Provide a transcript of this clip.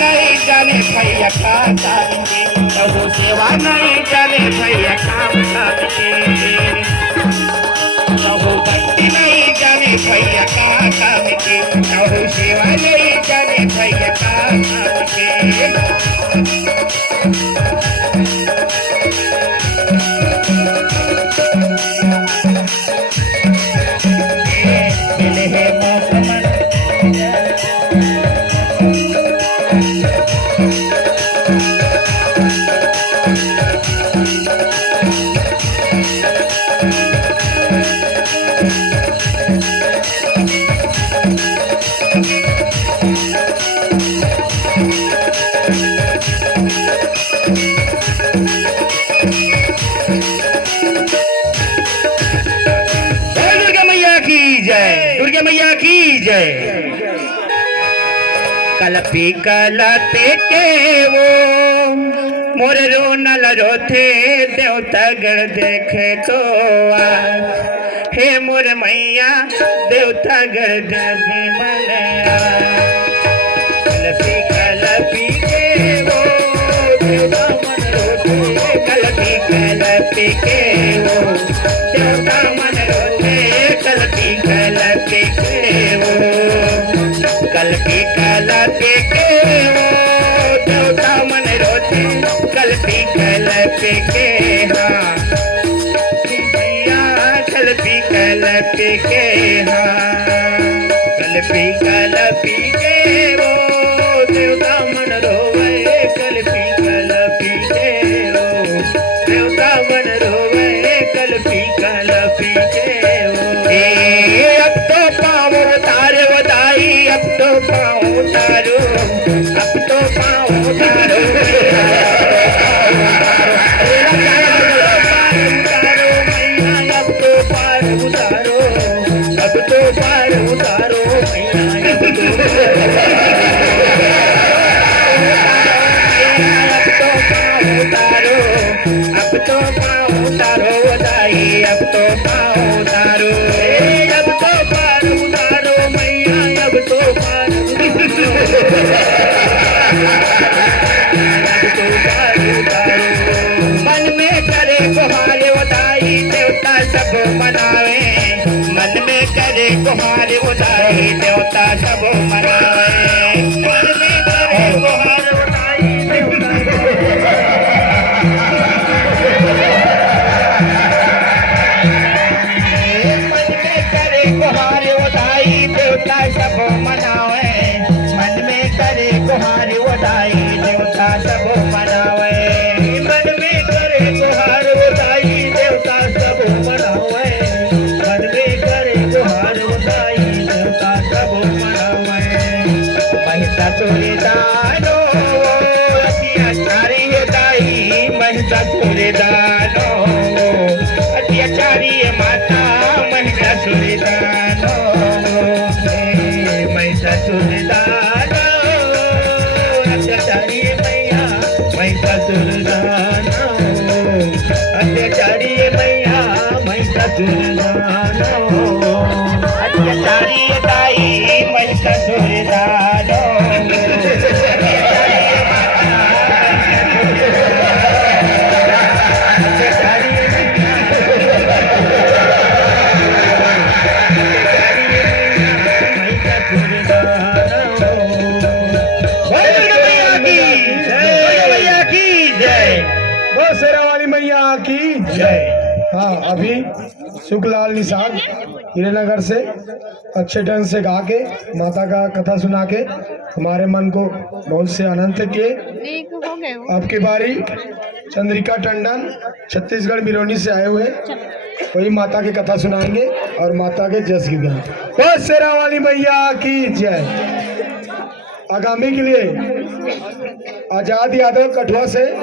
नहीं जाने भैया का प्रभु सेवा नहीं जाने भैया काम प्रभु भक्ति नहीं जाने भैया का काम के प्रभु सेवा नहीं जाने भैया का काम दुर्गा मैया की जय। कलपी कलते के वो मोरे रो नल रोथे देवता गण देखे तो हे मोरे मैया देवता गण देखे मलया। कलपी के वो देवता मन रोथे कलपी के वो देवता मन रोथे कलपी के वो कलपी के वो देवता मन रोते कलपी के हाँ भैया कलपी के हाँ कलपी के वो देवता मन रोवे कलपी के वो देवता मन रोवे कलपी के वो। अब तो पाँव उतारो दाई अब तो पाँव उतारो अब तो पाँव उतारो मैया अब तो पार उतारो अब तो पार उतारो मैया अब तो पाँव उतारो अब तो पाँव उतारो दाई अब तो पाँव उतारो मन में करे गुहार उदाई देवता सब मनावे मन में करे गुहार उदाई देवता सब मनावे मन में करे गुहार उदाई मन में करे गुहार उदाई देवता सब मनावे मन में करे गुहार उदाई देवता सब मनावे मन में करे गुहार उदाई देवता सब मनावे मन में करे गुहार उदाई देवता सब मनावे। महिषा चोरी दानो अत्याचारी दाई महिषा चोरी दानो अत्याचारी माता महिषा चोरी दानो महिषा चोरी दानो अत्याचारी मैया महिषा चोरी दानो अत्याचारी मैया महिषा चोरी दानो अत्याचारी दाई महिषा चोरी दानो शेरा वाली मैया की जय। हाँ, अभी सुखलाल निषाद हीरानगर से अच्छे ढंग से गा के माता का कथा सुना के हमारे मन को बहुत से आनंद किए। आपकी बारी चंद्रिका टंडन छत्तीसगढ़ बिलोनी से आए हुए वही माता की कथा सुनाएंगे और माता के जस गीत गाएंगे। बस शेरा वाली मैया की जय। आगामी के लिए आजाद यादव कठुआ से